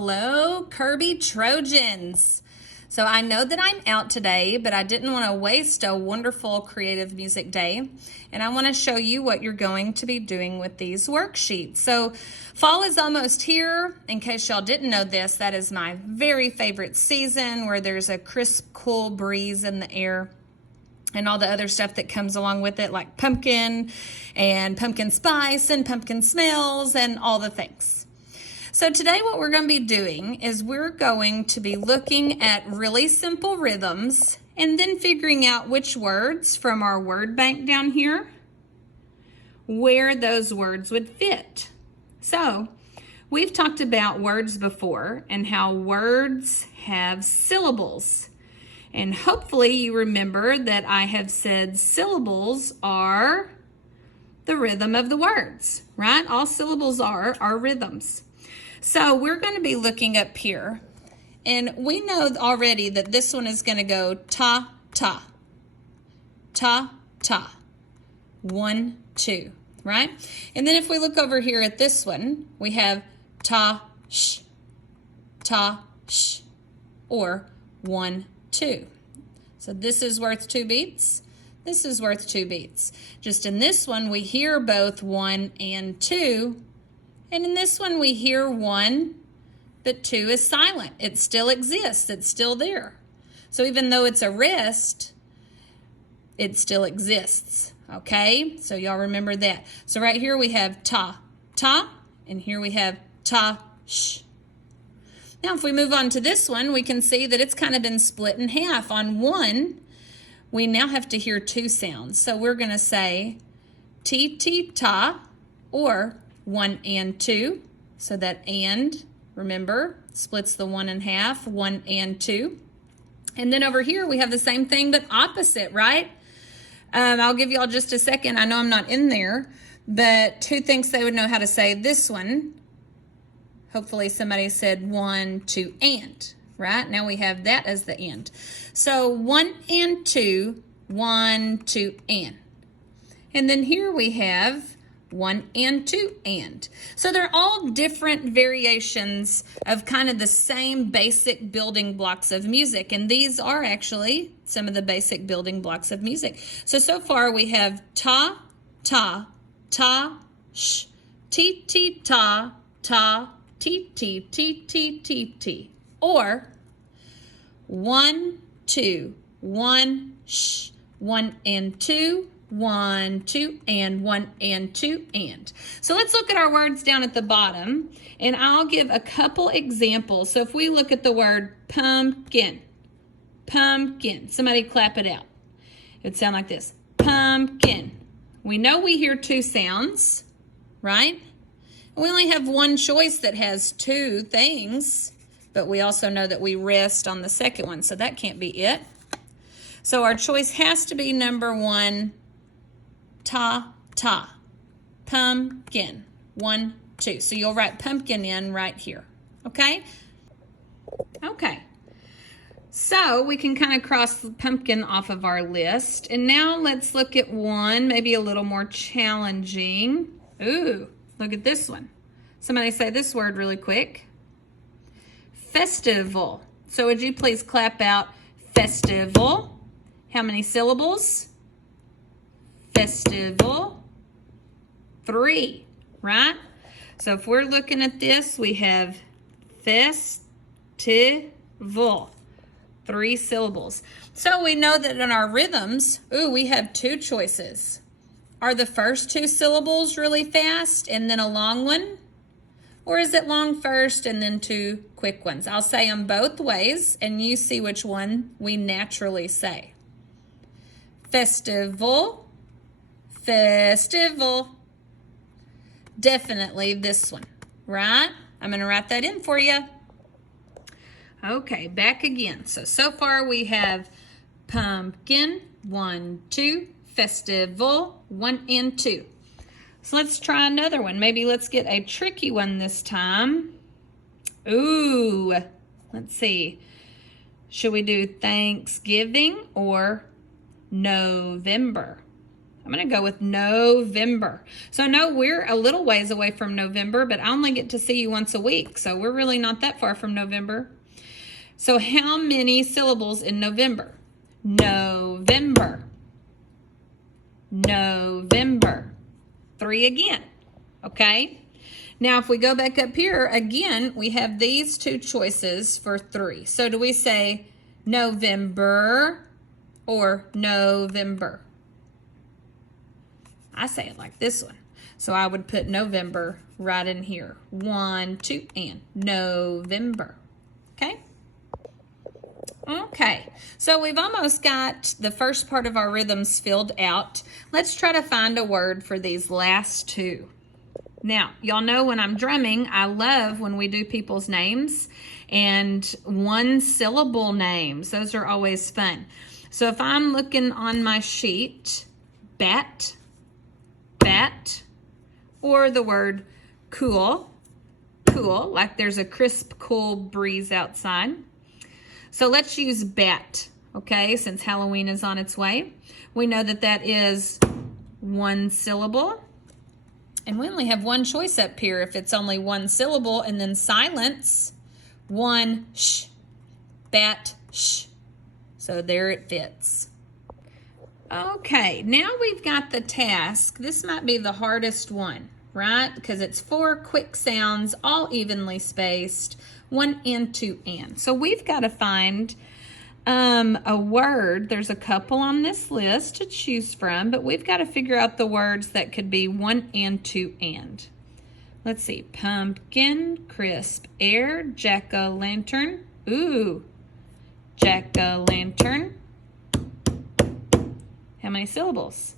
Hello, Kirby Trojans. So I know that I'm out today, but I didn't want to waste a wonderful creative music day. And I want to show you what you're going to be doing with these worksheets. So fall is almost here. In case y'all didn't know this, that is my very favorite season where there's a crisp, cool breeze in the air and all the other stuff that comes along with it, like pumpkin and pumpkin spice and pumpkin smells and all the things. So today what we're going to be doing is we're going to be looking at really simple rhythms and then figuring out which words from our word bank down here, where those words would fit. So we've talked about words before and how words have syllables. And hopefully you remember that I have said syllables are the rhythm of the words, right? All syllables are rhythms. So we're going to be looking up here, and we know already that this one is going to go ta, ta, ta, ta, 1, 2, right? And then if we look over here at this one, we have ta, sh, or 1, 2. So this is worth 2 beats. This is worth 2 beats. Just in this one, we hear both 1 and 2. And in this one, we hear 1, but 2 is silent. It still exists. It's still there. So even though it's a rest, it still exists. Okay? So y'all remember that. So right here we have ta, ta, and here we have ta, sh. Now if we move on to this one, we can see that it's kind of been split in half. On 1, we now have to hear 2 sounds. So we're going to say ti, ti, ta, or 1 and 2. So that and, remember, splits the 1 in half, 1 and 2. And then over here we have the same thing but opposite, right? I'll give y'all just a second. I know I'm not in there, but who thinks they would know how to say this one? Hopefully somebody said 1, 2, and, right? Now we have that as the and. So 1 and 2, 1, 2, and. And then here we have 1 and 2 and. So they're all different variations of kind of the same basic building blocks of music. And these are actually some of the basic building blocks of music. So far we have ta, ta, ta, sh, ti, ti, ta, ta, ti, ti, ti, ti, ti, ti. Or 1, 2, 1, sh, 1 and 2, 1, 2, and 1 and 2, and. So let's look at our words down at the bottom, and I'll give a couple examples. So if we look at the word pumpkin, pumpkin, somebody clap it out. It'd sound like this, pumpkin. We know we hear 2 sounds, right? We only have one choice that has 2 things, but we also know that we rest on the second one, so that can't be it. So our choice has to be number 1, ta, ta, pumpkin, 1, 2. So you'll write pumpkin in right here, okay? Okay, so we can kind of cross the pumpkin off of our list. And now let's look at one, maybe a little more challenging. Ooh, look at this one. Somebody say this word really quick. Festival. So would you please clap out festival? How many syllables? Festival, 3, right? So if we're looking at this, we have festival, 3 syllables. So we know that in our rhythms, we have 2 choices. Are the first 2 syllables really fast and then a long one? Or is it long first and then 2 quick ones? I'll say them both ways and you see which one we naturally say. Festival, festival. Definitely this one, right? I'm going to write that in for you. Okay, back again. So far we have pumpkin, 1, 2, festival, 1 and 2. So let's try another one. Maybe let's get a tricky one this time. Ooh, let's see. Should we do Thanksgiving or November? I'm going to go with November. So I know we're a little ways away from November, but I only get to see you once a week. So we're really not that far from November. So how many syllables in November? November. November. 3 again. Okay? Now if we go back up here, again, we have these 2 choices for 3. So do we say November or November? I say it like this one. So I would put November right in here. 1, 2, and November. Okay? Okay, so we've almost got the first part of our rhythms filled out. Let's try to find a word for these last 2. Now, y'all know when I'm drumming, I love when we do people's names and 1-syllable names. Those are always fun. So if I'm looking on my sheet, bat, bat, or the word cool, cool, like there's a crisp, cool breeze outside. So let's use bat, okay, since Halloween is on its way. We know that that is 1 syllable. And we only have 1 choice up here if it's only 1 syllable, and then silence, 1 sh, bat, sh. So there it fits. Okay, now we've got the task. This might be the hardest one, right? Because it's 4 quick sounds, all evenly spaced, 1 and 2 and. So we've got to find a word. There's a couple on this list to choose from, but we've got to figure out the words that could be 1 and 2 and. Let's see, pumpkin, crisp air, jack-o'-lantern. Ooh, jack-o'-lantern. How many syllables?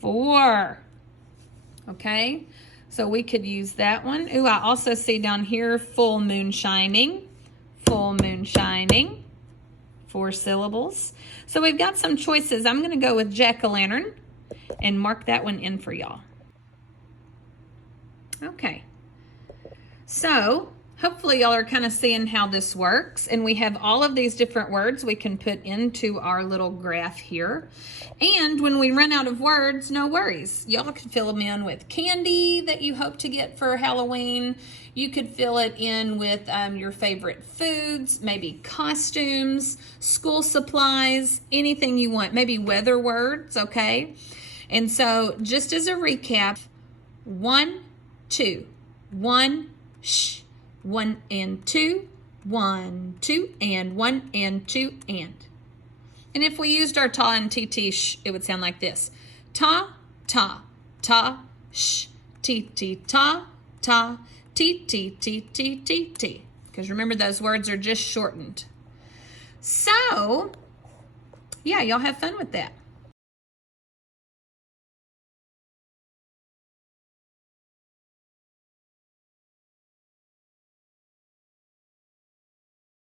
4. Okay, so we could use that one. Ooh, I also see down here full moon shining. Full moon shining. 4 syllables. So we've got some choices. I'm going to go with jack-o'-lantern and mark that one in for y'all. Okay, so hopefully y'all are kind of seeing how this works, and we have all of these different words we can put into our little graph here. And when we run out of words, no worries. Y'all can fill them in with candy that you hope to get for Halloween. You could fill it in with your favorite foods, maybe costumes, school supplies, anything you want, maybe weather words, okay? And so just as a recap, 1, 2, 1, sh. 1 and 2, 1, 2, and 1 and 2, and. And if we used our ta and tt sh, it would sound like this. Ta, ta, ta, sh, tt, ta, ta, tt, tt, tt, t. Because remember, those words are just shortened. So, yeah, y'all have fun with that.